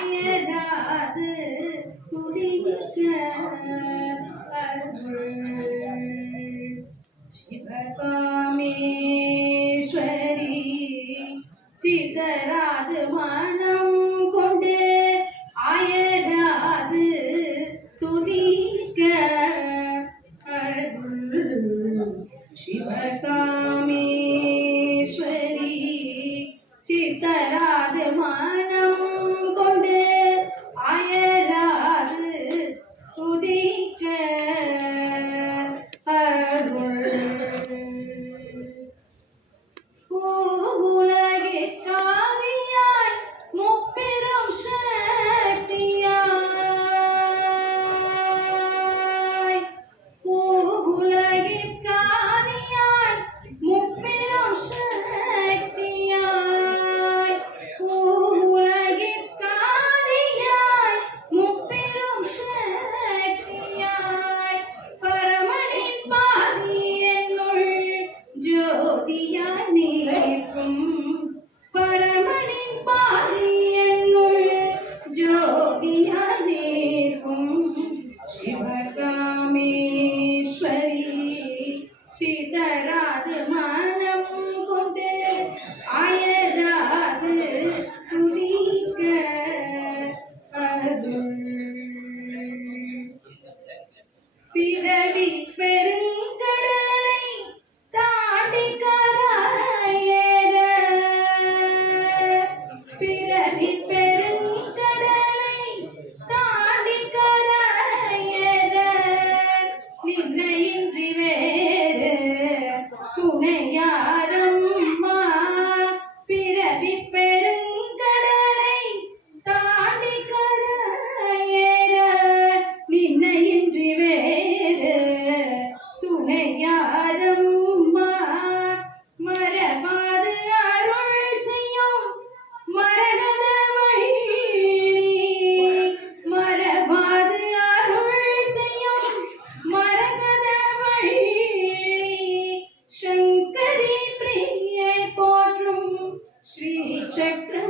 அயராது துதிக்க சிவகாமேஸ்வரி சிதராது மனம் கொண்டு அயராது துதிக்க சிவகாமேஸ்வரி சித்தராது மன 孩子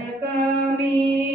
Nakami.